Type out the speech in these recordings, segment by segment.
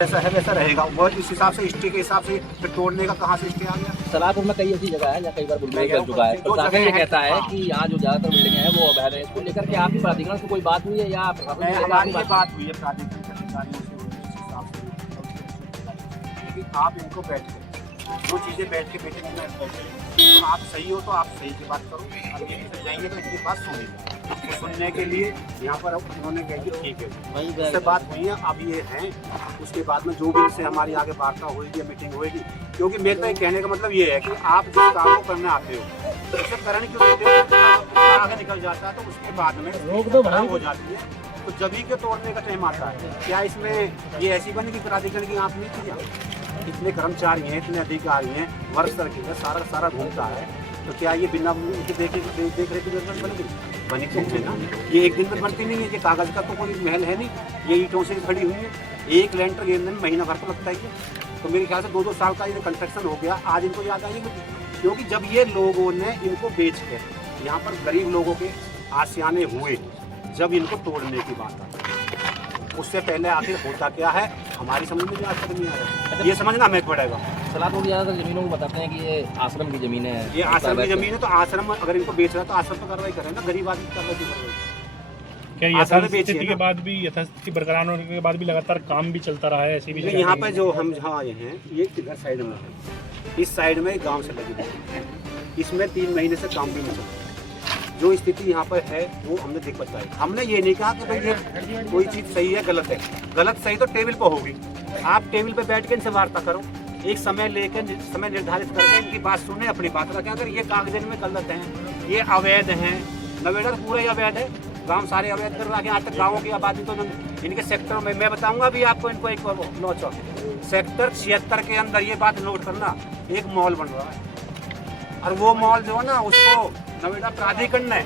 जैसा है वैसा रहेगा, वो इस हिसाब से स्टे के हिसाब से फिर तोड़ने का कहाँ से स्टे आ गया। सलारपुर में कई ऐसी जगह है जहाँ कई बार बुलडोजर चल चुका है। प्रशासन ये कहता है कि यहाँ जो ज्यादातर बिल्डिंग है वो अवैध है। इसको लेकर के आपकी प्राधिकरण से कोई बात हुई है या हमारी ये बात हुई है प्राधिकरण के अधिकारियों से, उस हिसाब से लेकिन आप इनको बैठ के जो चीज़ें बैठ के मीटिंग में बैठे, तो आप सही हो तो आप सही की बात करो, और ये सही जाएंगे तो इनकी बात सुनेंगे। तो सुनने के लिए यहाँ पर उन्होंने कहा कि ठीक है, उससे बात हुई है, अब ये हैं। उसके बाद में जो भी इससे हमारी आगे वार्ता होगी, मीटिंग होगी, क्योंकि मेरे तो कहने का मतलब ये है कि आप जिस काम को करने आते हो तो उसे करने क्योंकि आगे निकल जाता है तो उसके बाद में खराब हो जाती है, तो जभी के तोड़ने का टाइम आता है। क्या इसमें ये ऐसी बनी कि प्राधिकरण की आँख नहीं थी? इतने कर्मचारी हैं, इतने अधिकारी हैं, वर्क सर्किल है, सारा घूमता है, तो क्या ये बिना देख रेख की जरूरत बनेगी? बनी चाहिए ना। ये एक दिन में बनती नहीं है, ये कागज़ का तो कोई महल है नहीं, ये ईंटों से खड़ी हुई है। एक लेंटर गेंद में महीना भर तो लगता ही है, तो मेरे ख्याल से 2-2 साल का ये कंस्ट्रक्शन हो गया, आज इनको याद आई नहीं, क्योंकि जब ये लोगों ने इनको बेच के यहाँ पर गरीब लोगों के आशियाने हुए, जब इनको तोड़ने की बात आई, उससे पहले आखिर होता क्या है हमारी समझ में आज तक नहीं आ रहा। ये समझना हमें पड़ेगा। सलारपुर ज़्यादातर जमीनों को बताते हैं कि ये आश्रम की ज़मीन है, ये आश्रम की ज़मीन है, तो आश्रम अगर इनको बेच रहा है तो आश्रम पर कार्रवाई करें ना, गरीब आदमी की कार्रवाई करें। क्या यथास्थिति के बाद भी, यथास्थिति बरकरार होने के बाद भी लगातार काम भी चलता रहा है ऐसी भी जगह? यहाँ पे जो हम जहाँ आए हैं ये किधर साइड में है, इस साइड में गांव से लगी हुई है, इसमें 3 महीने से काम भी नहीं चल रहा। जो स्थिति यहाँ पर है वो हमने देख बताई। हमने ये नहीं कहा कि भाई ये कोई चीज़ सही है गलत है, गलत सही तो टेबल पर होगी, आप टेबल पे बैठ के इनसे वार्ता करो, एक समय लेकर समय निर्धारित करके इनकी बात सुने, अपनी बात रखें। अगर ये कागज में गलत हैं, ये अवैध हैं, नवेड़ा पूरा ही अवैध है, गांव सारे अवैध कर रहा है। आज तक गाँवों की आबादी तो इनके सेक्टरों में, मैं बताऊंगा अभी आपको, इनको एक नौचौ सेक्टर 76 के अंदर ये बात नोट करना, एक मॉल बन रहा है, और वो मॉल जो है ना उसको नवेड़ा प्राधिकरण ने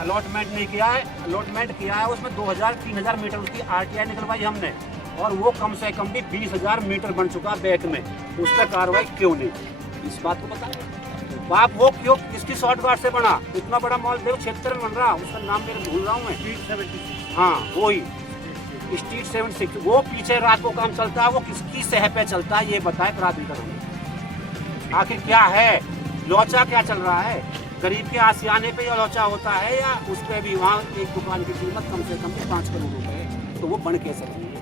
अलॉटमेंट नहीं किया है, अलॉटमेंट किया है उसमें 2000-3000 मीटर उसकी RTI निकलवाई हमने, और वो कम से कम भी 20,000 मीटर बन चुका बैक में, उस पर कार्रवाई क्यों नहीं? इस बात को बताएं आप, वो क्यों किसकी शॉर्टकट से बना इतना बड़ा मॉल? देखो क्षेत्र में बन रहा, उसका नाम मेरे भूल रहा हूँ मैं, स्ट्रीट 76, हाँ वही स्ट्रीट 76, वो पीछे रात को काम चलता है, वो किसकी सह पे चलता है ये बताए प्राधिकरण। आखिर क्या है लोचा, क्या चल रहा है? गरीब के आशियाने पे लोचा होता है, या उस पर भी वहाँ एक दुकान की कीमत कम से कम 5 करोड़ रुपए है, तो वो बन कैसे रही है?